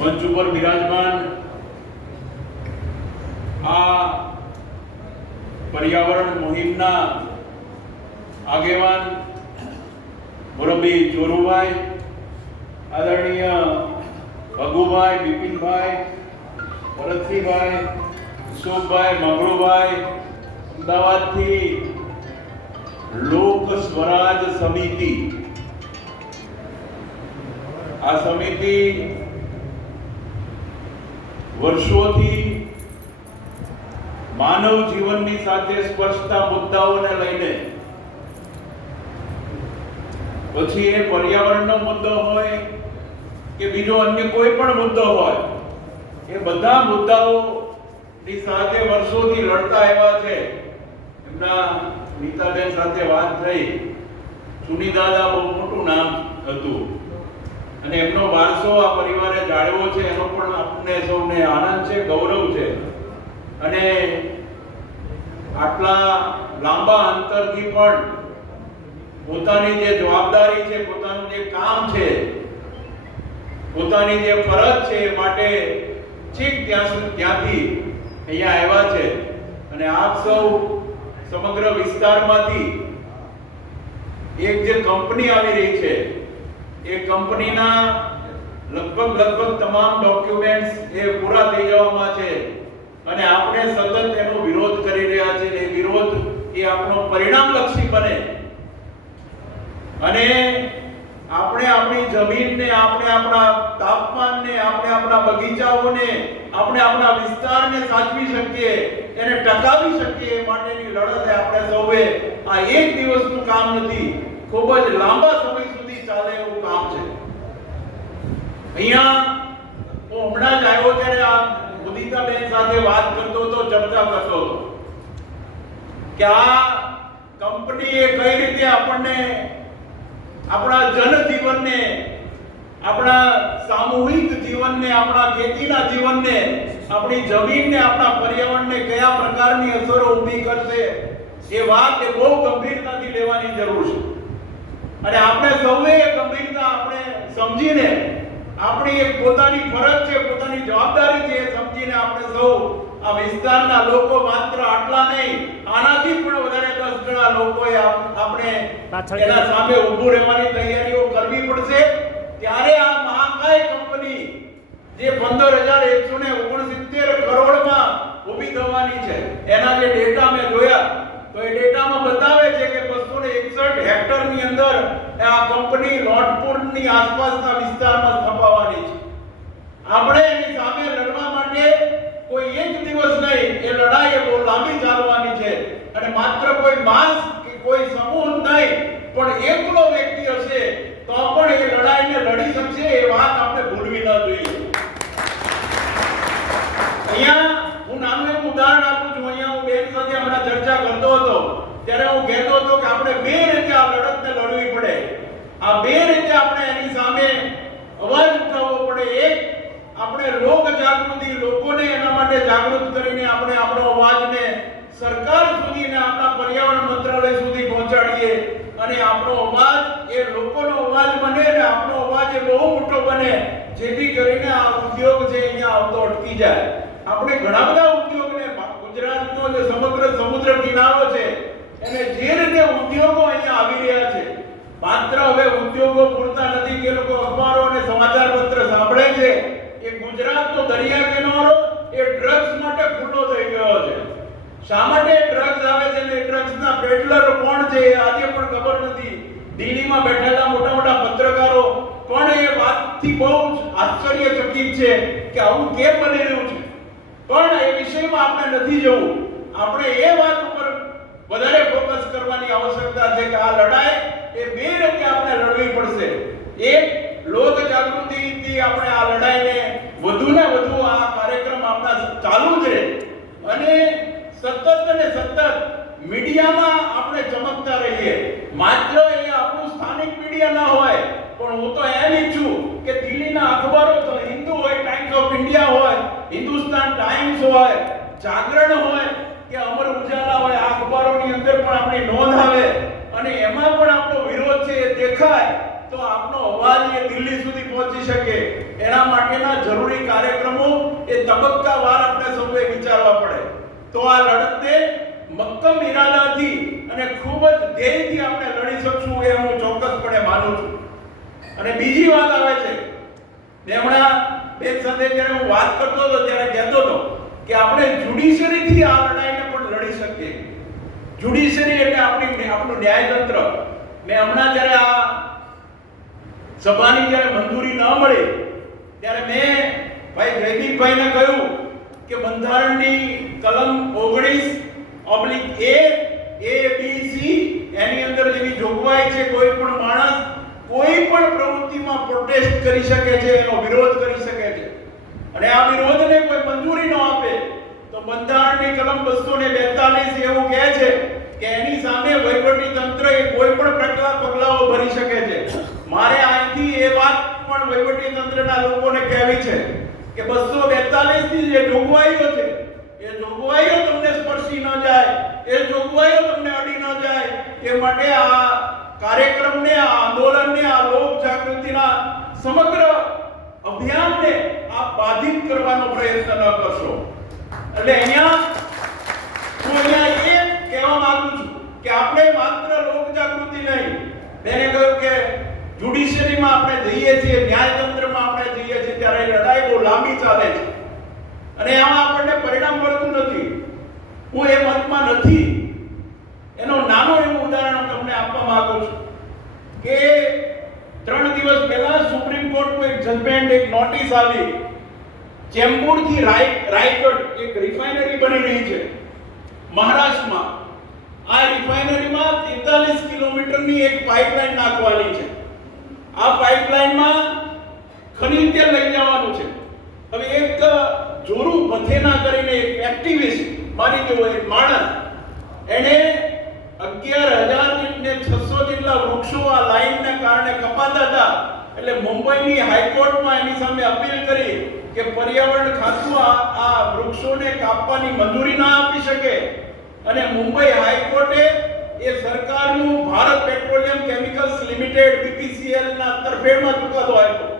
મંચ ઉપર બિરાજમાન આ પર્યાવરણ મોહિમના આગેવાન મોરબી ચોરુભાઈ આદરણીય ભગુભાઈ, બિપિનભાઈ, ભરતસિંહભાઈ સુખભાઈ મગરુભાઈ, અમદાવાદથી લોક સ્વરાજ સમિતિ. આ સમિતિ વર્ષોથી માનવ જીવનની સાથે સ્પર્શતા મુદ્દાઓને લઈને પછી એ પર્યાવરણનો મુદ્દો હોય કે બીજો અન્ય કોઈ પણ મુદ્દો હોય, એ બધા મુદ્દાઓની સાથે વર્ષોથી લડતા એવા છે. એમના નીતાબેન સાથે વાત થઈ. સુનિદાદા બહુ મોટું નામ હતું. અને એમનો વારસો આ પરિવારે જાળવ્યો છે, એનો પણ આપણને સૌને આનંદ છે, ગૌરવ છે. અને આટલા લાંબા અંતરથી પણ પોતાની જે જવાબદારી છે, પોતાનું જે કામ છે, પોતાની જે ફરજ છે એ માટે ઠીક ત્યાં ત્યાંથી અહીંયા આવ્યા છે. અને આપ સૌ સમગ્ર વિસ્તારમાંથી એક જે કંપની આવી રહી છે એ કંપનીના લગભગ લગભગ તમામ ડોક્યુમેન્ટ્સ એ પૂરા થઈ જવામાં છે. અને આપણે સતત એનો વિરોધ કરી રહ્યા છીએ. એ વિરોધ એ આપણો પરિણામલક્ષી બને. અને આપણે આપણી જમીનને, આપણે આપણા તાપમાનને, આપણે આપણા બગીચાઓને, આપણે આપણા વિસ્તારને સાચવી શકીએ, એને ટકાવી શકીએ માટેની લડત આપણે સૌએ આ એક દિવસનું કામ નથી. ખૂબ જ લાંબા સમય ચાલે એવું કામ છે. અહીંયા હું હમણાં જ આવ્યો ત્યારે આ ઉદિતાબેન સાથે વાત કરતો હતો, ચર્ચા કરતો હતો કે આ કંપનીએ કઈ રીતે આપણને આપણા જનજીવનને, આપણા સામૂહિક જીવનને, આપણા ખેતીના જીવનને, આપણી જમીનને, આપણા પર્યાવરણને કયા પ્રકારની અસરો ઊભી કરશે એ વાત એ બહુ ગંભીરતાથી લેવાની જરૂર છે. અને આપણે સૌએ ગંભીરતા આપણે સમજીને આપણી એક પોતાની ફરજ છે પોતાની જવાબદારી છે એ સમજીને આપણે સૌ આ વિસ્તારના લોકો માત્ર આટલા નહીં આનાથી પણ વધારે દસ ગણા લોકોએ આપણે એના સામે ઊભું રહેવાની તૈયારીઓ કરવી પડશે. ત્યારે આ મહાકાય કંપની જે પંદર હજાર એકસો ને ઓગણસિત્તેર કરોડમાં ઊભી થવાની છે એના જે ડેટા મેં જોયા તો એ ડેટામાં બતાવે છે કે બસો ને એકસઠ હેક્ટરની અંદર આ કંપની લોટપુરની આસપાસના વિસ્તારમાં સ્થપાવવાની છે. આપણે એની સામે લડવા માટે કોઈ એક દિવસ નહીં, એ લડાઈ બહુ લાંબી ચાલવાની છે. અને માત્ર કોઈ માસ કે કોઈ સમૂહ નહીં, પણ એકલો વ્યક્તિ હશે તો પણ એ લડાઈને લડી શકશે એ વાત આપણે ભૂલવી ન જોઈએ અહીંયા હું નાનું એક ઉદાહરણ આપું છું અહીંયા હું બેન સાથે હમણાં ચર્ચા કરતો હતો. ત્યારે હું કહેતો હતો કે આપણે બે રીતે આ લડતને લડવી પડે. આ બે રીતે આપણે એની સામે અવાજ ઉઠાવવો પડે. એક, આપણે લોક જાગૃતિ લોકોને એના માટે જાગૃત કરીને આપણે આપણો અવાજને સરકાર સુધી ને આપણા પર્યાવરણ મંત્રાલય સુધી પહોંચાડીએ અને આપણો અવાજ એ લોકોનો અવાજ બને અને આપણો અવાજ એ બહુ મોટો બને, જેથી કરીને આ ઉદ્યોગ છે અહીંયા આવતો અટકી જાય. આપણે ઘણા બધા ગુજરાતનો જે સમગ્ર સમુદ્ર કિનારો છે, એને જે રીતે ઉદ્યોગો અહીંયા આવી રહ્યા છે, માત્ર હવે ઉદ્યોગો પૂરતા નથી કે લોકો અખબારો અને સમાચાર પત્ર સાંભળે છે, એ ગુજરાતનો દરિયા કિનારો, એ ડ્રગ્સ માટે ખુલ્લો થઈ ગયો છે. શા માટે ડ્રગ્સ આવે છે ને ડ્રગ્સના પેડલર કોણ છે આજે પણ ખબર નથી. દિલ્હીમાં બેઠેલા મોટા મોટા પત્રકારો પણ એ વાતથી બહુ આશ્ચર્યચકિત છે કે આવું કેમ બની રહ્યું છે? પણ એ વિષયમાં આપણે નથી જવું. આપણે એ વાત ઉપર વધારે ફોકસ કરવાની આવશ્યકતા છે કે આ લડાઈ એ બે રીતે આપણે લડવી પડશે. એક, લોક જાગૃતિથી આપણે આ લડાઈને વધુ ને વધુ આ કાર્યક્રમ આપણા ચાલુ જ રહે. અને સતત અને સતત મીડિયામાં આપણે ચમકતા રહીએ. માત્ર એ આપણું સ્થાનિક મીડિયા ના હોય, પણ હું તો એમ ઈચ્છું કે દિલ્હીના અખબારો તો હોય ટાઈમ્સ ઓફ ઇન્ડિયા હોય હિન્દુસ્તાન ટાઈમ્સ હોય, જાગરણ હોય, કે અમર ઉજાલા હોય, આ અખબારોની અંદર પણ આપણી નોંધ આવે. અને એમાં પણ આપણો વિરોધ છે એ દેખાય, તો આપનો અવાજ એ દિલ્હી સુધી પહોંચી શકે. એના માટેના જરૂરી કાર્યક્રમો એ તબક્કાવાર આપણે સૌએ વિચારવા પડે. તો આ લડતને મક્કમ ઈરાદાથી અને ખૂબ જ ધ્યેયથી આપણે લડી શકશું એ હું ચોક્કસપણે માનું છું. અને બીજી વાત આવે છે હમણાં બેન સાથે જ્યારે હું વાત કરતો હતો, ત્યારે કહેતો હતો કે આપણે જ્યુડિશિયરીથી આ લડાઈને પણ લડી શકીએ. જ્યુડિશિયરી એટલે આપણી આપણું ન્યાયતંત્ર. મેં હમણાં જ્યારે આ સભાની જ્યારે મંજૂરી ન મળી, ત્યારે મેં ભાઈ જયદીપભાઈને કહ્યું કે બંધારણની કલમ ઓગણીસ ઓબ્લિક એ એ બી સી એની અંદર જેવી જોગવાઈ છે કોઈ પણ માણસ કોઈ પણ પ્રવૃત્તિમાં પ્રોટેસ્ટ કરી શકે છે, એનો વિરોધ કરી શકે છે. અને આ વિરોધને કોઈ મંજૂરી ન આપે, તો બંધારણની કલમ બસો ને બેતાલીસ એવું કહે છે કે એની સામે વહીવટી તંત્ર એ કોઈ પણ પ્રકલા પગલાઓ ભરી શકે છે. મારે અહીંથી એ વાત પણ વહીવટી તંત્રના લોકોને કહેવી છે કે બસો બેતાલીસની જે જોગવાઈઓ છે, એ જોગવાઈઓ તમને સ્પર્શી ન જાય, એ જોગવાઈઓ તમને અડી ન જાય, એ માટે આ કાર્યક્રમને આ આંદોલનને, આ લોક જાગૃતિના સમગ્ર અભિયાનને આ બાધિત કરવાનો પ્રયત્ન ન કરશો. એટલે અહીંયા હું અહીંયા એ કહેવા માંગુ છું કે આપણે માત્ર લોક જાગૃતિ નહીં બેને કહ્યું કે જ્યુડિશિયરીમાં આપણે જઈએ છીએ, ન્યાયતંત્રમાં આપણે જઈએ છીએ, ત્યારે લડાઈ બહુ લાંબી ચાલે છે. અને એમાં આપણને પરિણામ મળતું નથી. હું એ મતમાં નથી. એનો નાનો એવું ઉદાહરણ આપવા માંગુ છું કે ત્રણ દિવસ પહેલા સુપ્રીમ કોર્ટનું એક જજમેન્ટ એક નોટિસ આવી ચેમ્બુરથી રાય, રાયગઢ એક રિફાઇનરી બની રહી છે. મહારાષ્ટ્રમાં. આ રિફાઇનરીમાં 43 કિલોમીટરની એક પાઇપલાઇન નાખવાની છે. આ પાઇપલાઇનમાં ખનિજ તેલ લઈ જવાનું છે. હવે એક જોરુ ભથેના કરીને એક એક્ટિવિસ્ટ, માની જેવો એક માણસ, એણે અગિયાર હજાર ને છસો જેટલા વૃક્ષો આ લાઈનને કારણે કપાતા હતા. એટલે મુંબઈની હાઈકોર્ટમાં એની સામે અપીલ કરી કે પર્યાવરણ ખાતું આ આ વૃક્ષોને કાપવાની મંજૂરી ના આપી શકે. અને મુંબઈ હાઈકોર્ટે એ સરકારનું Bharat petroleum chemicals limited BPCL ના તરફેણમાં ચુકાદો આપ્યો.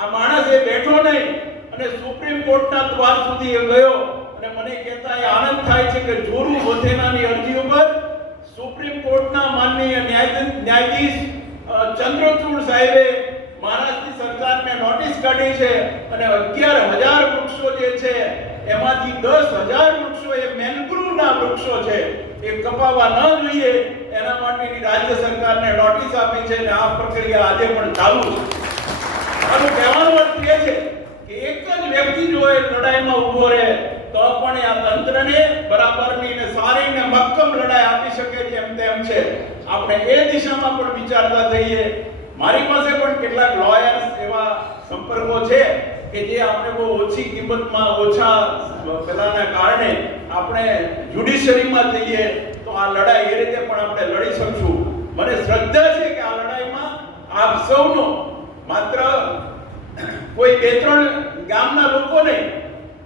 આ માણસ એ બેઠો નહીં અને સુપ્રીમ કોર્ટના દ્વાર સુધી એ ગયો. અને મને કહેતા એ આનંદ થાય છે કે જોરુ બોથેનાની અરજી ઉપર સુપ્રીમ કોર્ટના માનનીય ન્યાયાધીશ ચંદ્રચૂડ સાહેબે મહારાષ્ટ્રની સરકારને નોટિસ કાઢી છે અને અગિયાર હજાર વૃક્ષો જે છે, એમાંથી દસ હજાર વૃક્ષો એ મેનગ્રુવના વૃક્ષો છે. એ કપાવવા ન જોઈએ, એના માટેની રાજ્ય સરકારને નોટિસ આપી છે અને આ પ્રક્રિયા આજે પણ ચાલુ છે. આનું કહેવાનો અર્થ એ છે કે એક જ વ્યક્તિ જો એ લડાઈમાં ઊભો રહે પણ આ તંત્રને બરાબરની ને સારી ને મક્કમ લડાઈ આપી શકે જેમ તેમ છે. આપણે એ દિશામાં પણ વિચારતા થઈએ મારી પાસે પણ કેટલાક લોયર્સ એવા સંપર્કો છે કે જે આપણે બહુ ઓછી કિંમતમાં, ઓછા પેલાના કારણે આપણે જ્યુડિશિયરીમાં જઈએ તો આ લડાઈ એ રીતે પણ આપણે લડી શકશું. મને શ્રદ્ધા છે કે આ લડાઈમાં આપ સૌનો માત્ર કોઈ બે ત્રણ ગામના લોકો નહીં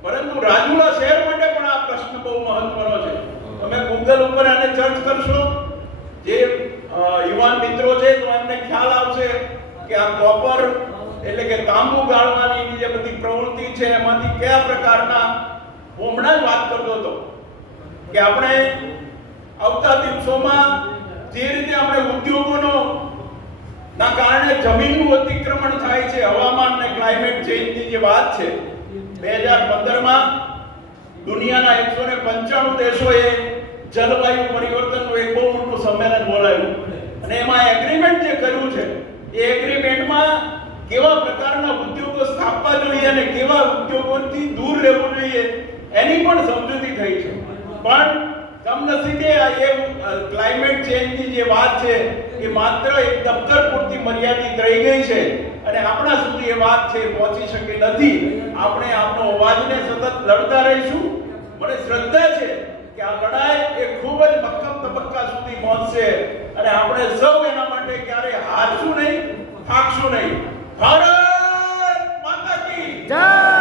પરંતુ રાજુલા શહેર માટે પણ આ પ્રશ્ન બહુ મહત્વનો છે. તમે ગૂગલ ઉપર આને સર્ચ કરશો. જે યુવાન મિત્રો છે, તો એમને ખ્યાલ આવશે કે આ કોપર એટલે કે તાંબુ ગાળવાની જે બધી પ્રવૃત્તિ છે, એમાંથી કયા પ્રકારના, હું હમણાં જ વાત કરતો હતો કે આપણે આવતા દિવસોમાં જે રીતે આપણે ઉદ્યોગોનો, ના કારણે જમીનનું અતિક્રમણ થાય છે, હવામાન ને ક્લાઇમેટ ચેન્જની જે વાત છે બે હજાર પંદરમાં દુનિયાના એકસો ને પંચાણું દેશોએ જલવાયુ પરિવર્તનનું એક બહુ મોટું સંમેલન બોલાવ્યું. અને એમાં એગ્રીમેન્ટ જે કર્યું છે, એ એગ્રીમેન્ટમાં કેવા પ્રકારના ઉદ્યોગો સ્થાપવા જોઈએ અને કેવા ઉદ્યોગોથી દૂર રહેવું જોઈએ, એની પણ સમજૂતી થઈ છે. પણ કમનસીબે આ એ ક્લાઇમેટ ચેન્જની જે વાત છે, એ માત્ર એક દફતર પૂરતી મર્યાદિત રહી ગઈ છે. અને આપણા સુધી એ વાત છે પહોંચી શકે નથી. આપણે આપણો અવાજને સતત લડતા રહીશું. મને શ્રદ્ધા છે કે આ લડાઈ એ ખૂબ જ મક્કમ તબક્કા સુધી પહોંચશે. અને આપણે સૌ એના માટે ક્યારે હારશું નહીં, થાકશું નહીં. ભારત માતા કી! જય